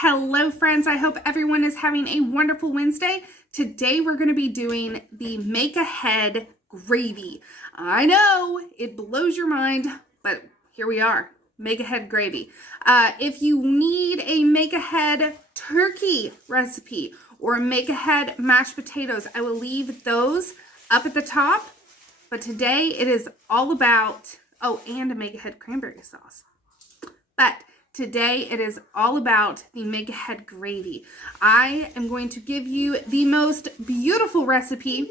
Hello friends, I hope everyone is having a wonderful Wednesday. Today we're going to be doing the make ahead gravy. I know it blows your mind, but here we are, make ahead gravy. If you need a make ahead turkey recipe or a make ahead mashed potatoes, I will leave those up at the top. But today it is all about, and a make ahead cranberry sauce. But today it is all about the make ahead gravy. I am going to give you the most beautiful recipe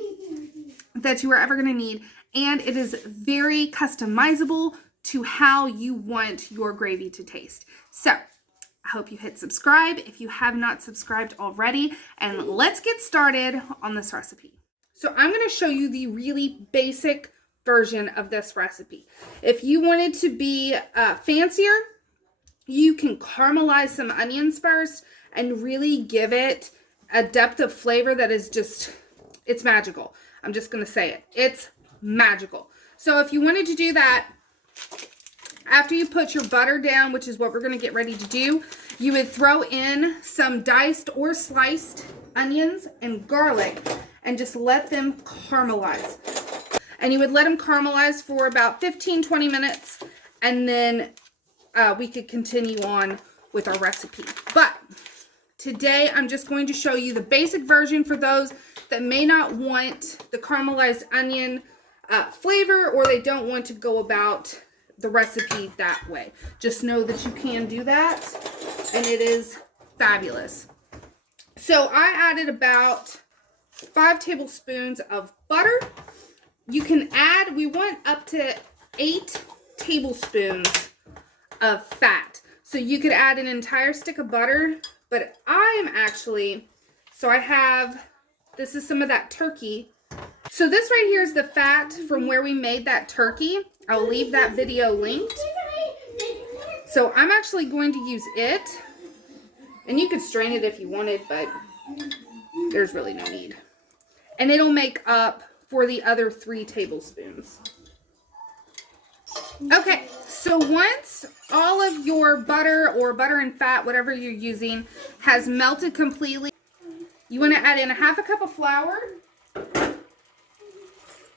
that you are ever going to need, and it is very customizable to how you want your gravy to taste. So I hope you hit subscribe if you have not subscribed already, and let's get started on this recipe. So I'm going to show you the really basic version of this recipe. If you wanted to be fancier, you can caramelize some onions first and really give it a depth of flavor that is just, it's magical. I'm just going to say it. It's magical. So if you wanted to do that, after you put your butter down, which is what we're going to get ready to do, you would throw in some diced or sliced onions and garlic and just let them caramelize. And you would let them caramelize for about 15-20 minutes, and then we could continue on with our recipe. But today I'm just going to show you the basic version for those that may not want the caramelized onion flavor, or they don't want to go about the recipe that way. Just know that you can do that, and it is fabulous. So I added about 5 tablespoons of butter. You can add, we want up to 8 tablespoons of fat. So you could add an entire stick of butter, but I'm actually, so I have, this is some of that turkey. So this right here is the fat from where we made that turkey. I'll leave that video linked. So I'm actually going to use it, and you could strain it if you wanted, but there's really no need. And it'll make up for the other 3 tablespoons. Okay, so once all of your butter or butter and fat, whatever you're using, has melted completely, you want to add in a 1/2 cup of flour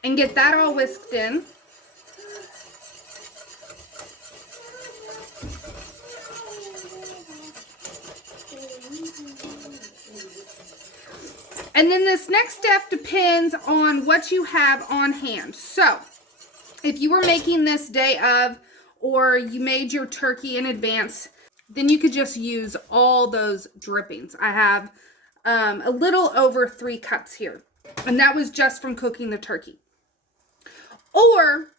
and get that all whisked in. And then this next step depends on what you have on hand. So if you were making this day of, or you made your turkey in advance, then you could just use all those drippings. I have a little over 3 cups here, and that was just from cooking the turkey. Or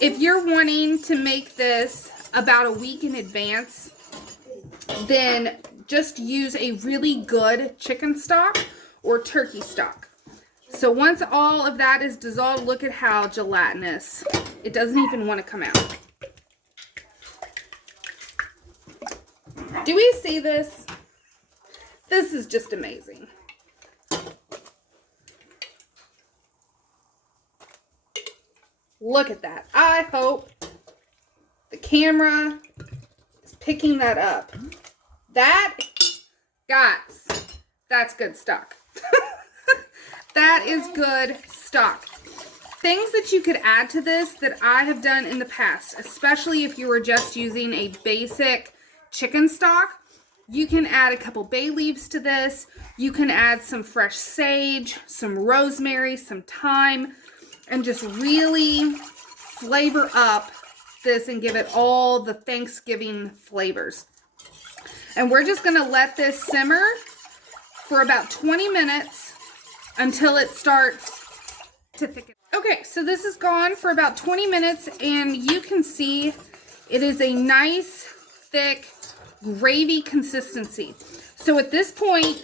if you're wanting to make this about a week in advance, then just use a really good chicken stock or turkey stock. So once all of that is dissolved, look at how gelatinous. It doesn't even want to come out. Do we see this? This is just amazing. Look at that. I hope the camera is picking that up. That, guys, that's good stock. That is good stock. Things that you could add to this that I have done in the past, especially if you were just using a basic chicken stock, you can add a couple bay leaves to this. You can add some fresh sage, some rosemary, some thyme, and just really flavor up this and give it all the Thanksgiving flavors. And we're just going to let this simmer for about 20 minutes until it starts to thicken. Okay, so this is gone for about 20 minutes, and you can see it is a nice, thick gravy consistency. So at this point,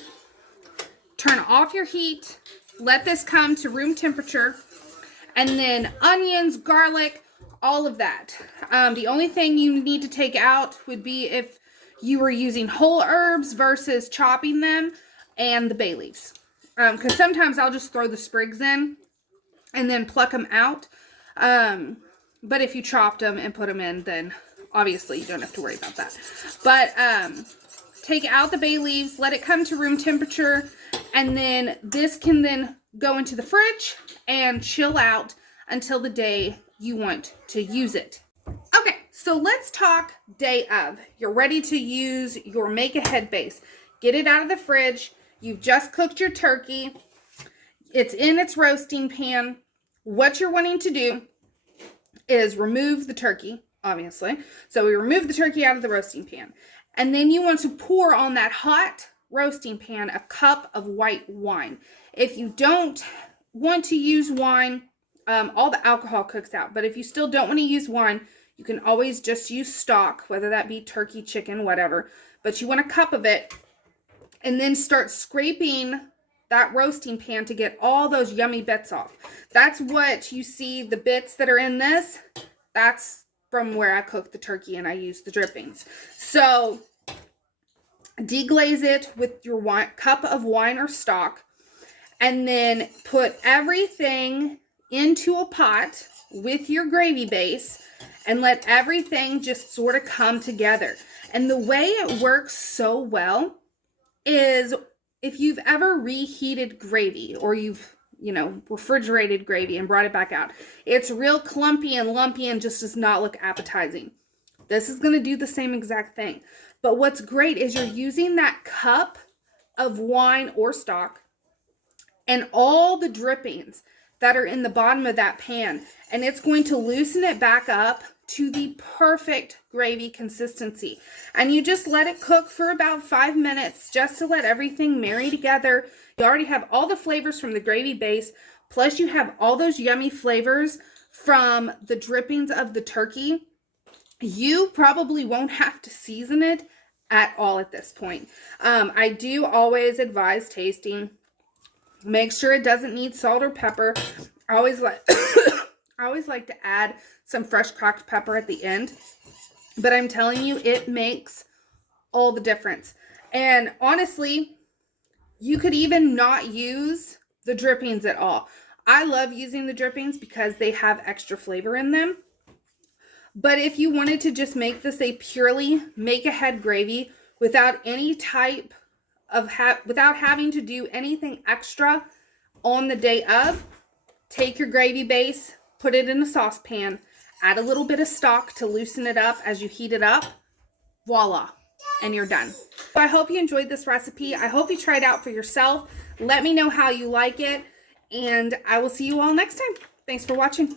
turn off your heat, let this come to room temperature, and then onions, garlic, all of that. The only thing you need to take out would be if you were using whole herbs versus chopping them, and the bay leaves. Because sometimes I'll just throw the sprigs in and then pluck them out. But if you chopped them and put them in, then obviously you don't have to worry about that. But take out the bay leaves, let it come to room temperature, and then this can then go into the fridge and chill out until the day you want to use it. Okay, so let's talk day of. You're ready to use your make-ahead base. Get it out of the fridge. You've just cooked your turkey. It's in its roasting pan. What you're wanting to do is remove the turkey, obviously. So we remove the turkey out of the roasting pan. And then you want to pour on that hot roasting pan a cup of white wine. If you don't want to use wine, all the alcohol cooks out. But if you still don't want to use wine, you can always just use stock, whether that be turkey, chicken, whatever. But you want a cup of it, and then start scraping that roasting pan to get all those yummy bits off. That's what you see, the bits that are in this, that's from where I cook the turkey and I use the drippings. So deglaze it with your cup of wine or stock, and then put everything into a pot with your gravy base and let everything just sort of come together. And the way it works so well is if you've ever reheated gravy, or you've, refrigerated gravy and brought it back out, it's real clumpy and lumpy and just does not look appetizing. This is going to do the same exact thing. But what's great is you're using that cup of wine or stock and all the drippings that are in the bottom of that pan, and it's going to loosen it back up to the perfect gravy consistency. And you just let it cook for about 5 minutes just to let everything marry together. You already have all the flavors from the gravy base, plus you have all those yummy flavors from the drippings of the turkey. You probably won't have to season it at all at this point. I do always advise tasting. Make sure it doesn't need salt or pepper. I always like to add some fresh cracked pepper at the end. But I'm telling you, it makes all the difference. And honestly, you could even not use the drippings at all. I love using the drippings because they have extra flavor in them. But if you wanted to just make this a purely make-ahead gravy without any type of without having to do anything extra on the day of, take your gravy base, put it in a saucepan, add a little bit of stock to loosen it up as you heat it up, voila, and you're done. So I hope you enjoyed this recipe. I hope you try it out for yourself. Let me know how you like it, and I will see you all next time. Thanks for watching.